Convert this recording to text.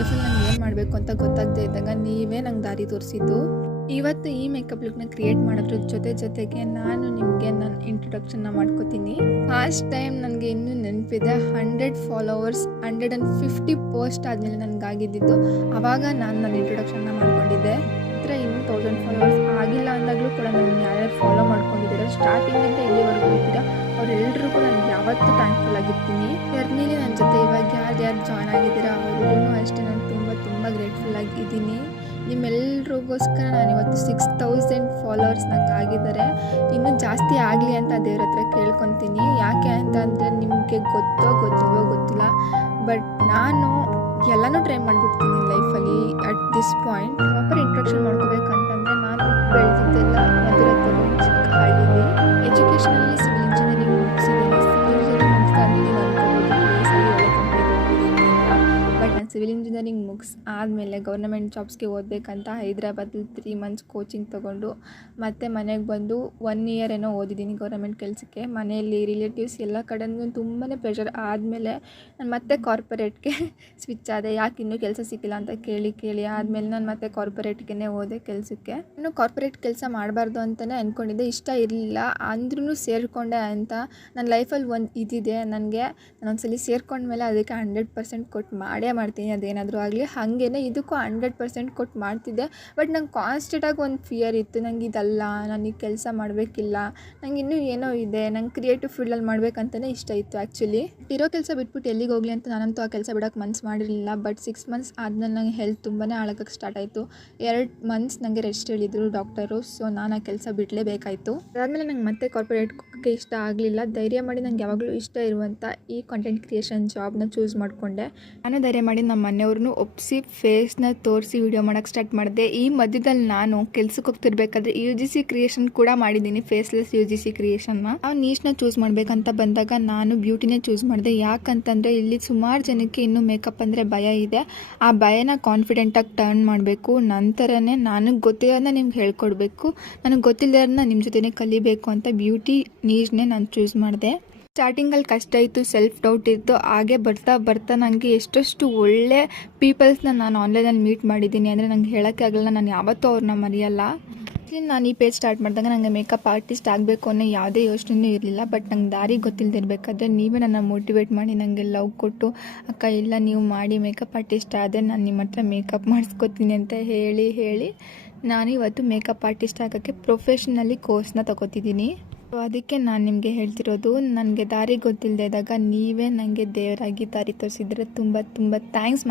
ಲೈಫಲ್ಲಿ ನಂಗೆ ಏನು ಮಾಡಬೇಕು ಅಂತ ಗೊತ್ತಾಗದೇ ಇದ್ದಾಗ ನೀವೇ ನಂಗೆ ದಾರಿ ತೋರಿಸಿದ್ದು. ಇವತ್ತು ಈ ಮೇಕಪ್ ಲುಕ್ನ ಕ್ರಿಯೇಟ್ ಮಾಡೋದ್ರ ಜೊತೆಗೆ ನಾನು ನಿಮಗೆ ನನ್ನ ಇಂಟ್ರೊಡಕ್ಷನ್ನ ಮಾಡ್ಕೋತೀನಿ. ಫಾಸ್ಟ್ ಟೈಮ್ ನನಗೆ ಇನ್ನೂ ನೆನಪಿದೆ, 100 ಫಾಲೋವರ್ಸ್ 150 ಪೋಸ್ಟ್ ಆದಮೇಲೆ ನನಗಾಗಿದ್ದು. ಆವಾಗ ನಾನು ನನ್ನ ಇಂಟ್ರೊಡಕ್ಷನ್ನ ಮಾಡ್ಕೊಂಡಿದ್ದೆ. ಹತ್ರ ಇನ್ನೂ 1000 ಫಾಲೋವರ್ಸ್ ಆಗಿಲ್ಲ ಅಂದಾಗಲೂ ಕೂಡ ನನ್ನ ಯಾರ್ಯಾರು ಫಾಲೋ ಮಾಡ್ಕೊಂಡಿದ್ದೀರ, ಸ್ಟಾರ್ಟಿಂಗಿಂದ ಇಲ್ಲಿವರೆಗೂ ಇದ್ದೀರಾ, ಅವರೆಲ್ಲರೂ ಕೂಡ ನನಗೆ ಯಾವತ್ತೂ ಥ್ಯಾಂಕ್ಫುಲ್ ಆಗಿರ್ತೀನಿ. ಜರ್ನಿಲಿ ನನ್ನ ಜೊತೆ ಇವಾಗ ಯಾರು ಜಾಯ್ನ್ ಆಗಿದ್ದೀರಾ ಅವ್ರಿಗೂ ಅಷ್ಟೇ ನಾನು ತುಂಬ ಗ್ರೇಟ್ಫುಲ್ ಆಗಿದ್ದೀನಿ. ನಿಮ್ಮೆಲ್ರಿಗೋಸ್ಕರ ನಾನು ಇವತ್ತು 6000 ಫಾಲೋವರ್ಸ್ ನಂಗೆ ಆಗಿದ್ದಾರೆ. ಇನ್ನೂ ಜಾಸ್ತಿ ಆಗಲಿ ಅಂತ ದೇವ್ರ ಹತ್ರ ಕೇಳ್ಕೊತೀನಿ. ಯಾಕೆ ಅಂತ ಅಂದರೆ ನಿಮಗೆ ಗೊತ್ತಿಲ್ಲ, ಬಟ್ ನಾನು ಎಲ್ಲನೂ ಟ್ರೈ ಮಾಡಿಬಿಡ್ತೀನಿ ಲೈಫಲ್ಲಿ. At this point proper introduction ಮಾಡ್ಕೋಬೇಕಂತಂದರೆ ನಾನು ಬೆಳೆದಿದ್ದೆಲ್ಲ ಮಧುರದಲ್ಲಿ ಚಿಕ್ಕ ಹಳ್ಳಿಲಿ. ಎಜುಕೇಷನಲ್ಲಿ ಸಿವಿಲ್ ಇಂಜಿನಿಯರಿಂಗ್ ಮುಗಿಸಿದ್ದೀನಿ. ಸಿವಿಲ್ ಇಂಜಿನಿಯರಿಂಗ್ ಮುಗಿಸ್ತಾದ್ಮೇಲೆ ನೀವು ಅನ್ಕೋಬೋದು ಪ್ಲೇಸಲ್ಲಿ ಒಳ್ಳೆ ಕಂಪ್ನಿಗೆ ಹೋಗ್ತಿದ್ದೀನಿ ಅಂತ. ಬಟ್ ನಾನು ಸಿವಿಲ್ ಇಂಜಿನಿಯರಿಂಗ್ ಆದಮೇಲೆ ಗೌರ್ಮೆಂಟ್ ಜಾಬ್ಸ್ಗೆ ಓದಬೇಕಂತ ಹೈದ್ರಾಬಾದಲ್ಲಿ 3 ಮಂತ್ಸ್ ಕೋಚಿಂಗ್ ತೊಗೊಂಡು ಮತ್ತೆ ಮನೆಗೆ ಬಂದು 1 ಇಯರ್ ಏನೋ ಓದಿದ್ದೀನಿ ಗೌರ್ಮೆಂಟ್ ಕೆಲಸಕ್ಕೆ. ಮನೆಯಲ್ಲಿ ರಿಲೇಟಿವ್ಸ್ ಎಲ್ಲ ಕಡೆಯೂ ತುಂಬಾ ಪ್ರೆಷರ್ ಆದಮೇಲೆ ನಾನು ಮತ್ತೆ ಕಾರ್ಪೊರೇಟ್ಗೆ ಸ್ವಿಚ್ ಆದೆ. ಯಾಕೆ ಇನ್ನೂ ಕೆಲಸ ಸಿಕ್ಕಿಲ್ಲ ಅಂತ ಕೇಳಿ ಆದಮೇಲೆ ನಾನು ಮತ್ತೆ ಕಾರ್ಪೊರೇಟ್ಗೆ ಹೋದೆ ಕೆಲಸಕ್ಕೆ. ನಾನು ಕಾರ್ಪೊರೇಟ್ ಕೆಲಸ ಮಾಡಬಾರ್ದು ಅಂತಲೇ ಅಂದ್ಕೊಂಡಿದ್ದೆ, ಇಷ್ಟ ಇರಲಿಲ್ಲ ಅಂದ್ರೂ ಸೇರಿಕೊಂಡೆ ಅಂತ. ನನ್ನ ಲೈಫಲ್ಲಿ ಒಂದು ಇದಿದೆ, ನನಗೆ ನಾನೊಂದ್ಸಲಿ ಸೇರ್ಕೊಂಡ್ಮೇಲೆ ಅದಕ್ಕೆ 100% ಕೊಟ್ಟು ಮಾಡ್ತೀನಿ ಅದೇನಾದರೂ ಆಗಲಿ. ಹಾಗೇ ಇದಕ್ಕೂ 100% ಕೊಟ್ಟು ಮಾಡ್ತಿದ್ದೆ. ಬಟ್ ನಂಗೆ ಕಾನ್ಸ್ಟೆಂಟಾಗಿ ಒಂದು ಫಿಯರ್ ಇತ್ತು, ನಂಗೆ ಇದಲ್ಲ, ನನಗೆ ಕೆಲಸ ಮಾಡಬೇಕಿಲ್ಲ, ನಂಗೆ ಇನ್ನೂ ಏನೋ ಇದೆ, ನಂಗೆ ಕ್ರಿಯೇಟಿವ್ ಫೀಲ್ಡಲ್ಲಿ ಮಾಡಬೇಕಂತಲೇ ಇಷ್ಟ ಇತ್ತು ಆ್ಯಕ್ಚುಲಿ. ಇರೋ ಕೆಲಸ ಬಿಟ್ಬಿಟ್ಟು ಎಲ್ಲಿಗೆ ಹೋಗಲಿ ಅಂತ ನಾನಂತೂ ಆ ಕೆಲಸ ಬಿಡೋಕ್ಕೆ ಮನಸ್ಸು ಮಾಡಿರಲಿಲ್ಲ. ಬಟ್ 6 ಮಂತ್ಸ್ ಆದಮೇಲೆ ನಂಗೆ ಹೆಲ್ತ್ ತುಂಬಾ ಹಾಳಾಗೋಕ್ಕೆ ಸ್ಟಾರ್ಟ್ ಆಯಿತು. 2 ಮಂತ್ಸ್ ನನಗೆ ರೆಸ್ಟ್ ಹೇಳಿದರು ಡಾಕ್ಟರು. ಸೊ ನಾನು ಆ ಕೆಲಸ ಬಿಡಲೇಬೇಕಾಯಿತು. ಅದಾದಮೇಲೆ ನಂಗೆ ಮತ್ತೆ ಕಾರ್ಪೊರೇಟ್ಗೆ ಇಷ್ಟ ಆಗಲಿಲ್ಲ. ಧೈರ್ಯ ಮಾಡಿ ನಂಗೆ ಯಾವಾಗಲೂ ಇಷ್ಟ ಇರುವಂಥ ಈ ಕಾಂಟೆಂಟ್ ಕ್ರಿಯೇಷನ್ ಜಾಬ್ನ ಚೂಸ್ ಮಾಡಿಕೊಂಡೆ. ನಾನು ಧೈರ್ಯ ಮಾಡಿ ನಮ್ಮ ಮನೆಯವ್ರನ್ನೂ ಒಪ್ಪಿಸಿ ಫೇಸ್ನ ತೋರಿಸಿ ವಿಡಿಯೋ ಮಾಡೋಕ್ಕೆ ಸ್ಟಾರ್ಟ್ ಮಾಡಿದೆ. ಈ ಮಧ್ಯದಲ್ಲಿ ನಾನು ಕೆಲ್ಸಕ್ಕೆ ಹೋಗ್ತಿರ್ಬೇಕಾದ್ರೆ UGC ಕ್ರಿಯೇಷನ್ ಕೂಡ ಮಾಡಿದ್ದೀನಿ, ಫೇಸ್ಲೆಸ್ UGC ಕ್ರಿಯೇಷನ್ನ. ನಾವು ನೀಶ್ನ ಚೂಸ್ ಮಾಡಬೇಕಂತ ಬಂದಾಗ ನಾನು ಬ್ಯೂಟಿನೇ ಚೂಸ್ ಮಾಡಿದೆ. ಯಾಕಂತಂದರೆ ಇಲ್ಲಿ ಸುಮಾರು ಜನಕ್ಕೆ ಇನ್ನೂ ಮೇಕಪ್ ಅಂದರೆ ಭಯ ಇದೆ. ಆ ಭಯನ ಕಾನ್ಫಿಡೆಂಟಾಗಿ ಟರ್ನ್ ಮಾಡಬೇಕು. ನಂತರನೇ ನನಗೆ ಗೊತ್ತಿರೋದನ್ನ ನಿಮ್ಗೆ ಹೇಳ್ಕೊಡ್ಬೇಕು, ನನಗೆ ಗೊತ್ತಿಲ್ಲದನ್ನ ನಿಮ್ಮ ಜೊತೆನೇ ಕಲಿಬೇಕು ಅಂತ ಬ್ಯೂಟಿ ನೀಶ್ನೇ ನಾನು ಚೂಸ್ ಮಾಡಿದೆ. ಸ್ಟಾರ್ಟಿಂಗಲ್ಲಿ ಕಷ್ಟ ಇತ್ತು, ಸೆಲ್ಫ್ ಡೌಟ್ ಇತ್ತು. ಹಾಗೆ ಬರ್ತಾ ನನಗೆ ಎಷ್ಟಷ್ಟು ಒಳ್ಳೆ ಪೀಪಲ್ಸ್ನ ನಾನು ಆನ್ಲೈನಲ್ಲಿ ಮೀಟ್ ಮಾಡಿದ್ದೀನಿ ಅಂದರೆ ನಂಗೆ ಹೇಳೋಕ್ಕೆ ಆಗಲ್ಲ. ನಾನು ಯಾವತ್ತೂ ಅವ್ರನ್ನ ಮರೆಯಲ್ಲ. ನಾನು ಈ ಪೇಜ್ ಸ್ಟಾರ್ಟ್ ಮಾಡಿದಾಗ ನನಗೆ ಮೇಕಪ್ ಆರ್ಟಿಸ್ಟ್ ಆಗಬೇಕು ಅನ್ನೋ ಯಾವುದೇ ಯೋಚನೆಯೂ ಇರಲಿಲ್ಲ. ಬಟ್ ನಂಗೆ ದಾರಿ ಗೊತ್ತಿಲ್ಲದಿರಬೇಕಾದ್ರೆ ನೀವೇ ನನ್ನ ಮೋಟಿವೇಟ್ ಮಾಡಿ ನನಗೆ ಲವ್ ಕೊಟ್ಟು, ಅಕ್ಕ ಇಲ್ಲ ನೀವು ಮಾಡಿ ಮೇಕಪ್ ಆರ್ಟಿಸ್ಟ್ ಆದರೆ ನಾನು ನಿಮ್ಮ ಹತ್ರ ಮೇಕಪ್ ಮಾಡಿಸ್ಕೊತೀನಿ ಅಂತ ಹೇಳಿ ನಾನು ಇವತ್ತು ಮೇಕಪ್ ಆರ್ಟಿಸ್ಟ್ ಆಗೋಕ್ಕೆ ಪ್ರೊಫೆಷ್ನಲಿ ಕೋರ್ಸ್ನ ತಗೋತಿದ್ದೀನಿ. ಅದಕ್ಕೆ ನಾನು ನಿಮಗೆ ಹೇಳ್ತಿರೋದು, ನನಗೆ ದಾರಿ ಗೊತ್ತಿಲ್ಲದೆ ಇದ್ದಾಗ ನೀವೇ ನನಗೆ ದೇವರಾಗಿ ದಾರಿ ತೋರಿಸಿದ್ರೆ ತುಂಬ ಥ್ಯಾಂಕ್ಸ್.